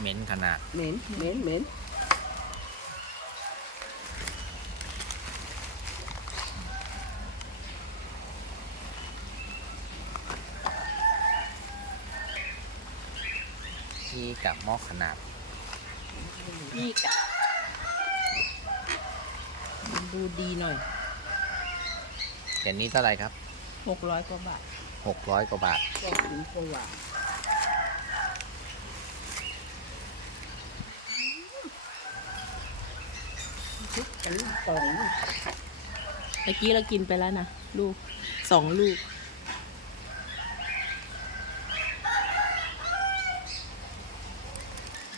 เหม็นขนาด เหม็นเหม็นเหม็นที่กับหม้อขนาด นี่กะมันดูดีหน่อยแต่นี้เท่าไหร่ครับ หกร้อยกว่าบาท600กว่าบาทก็ถึงกว่าทุกกัน สองตะกี้เรากินไปแล้วนะลูกสองลูก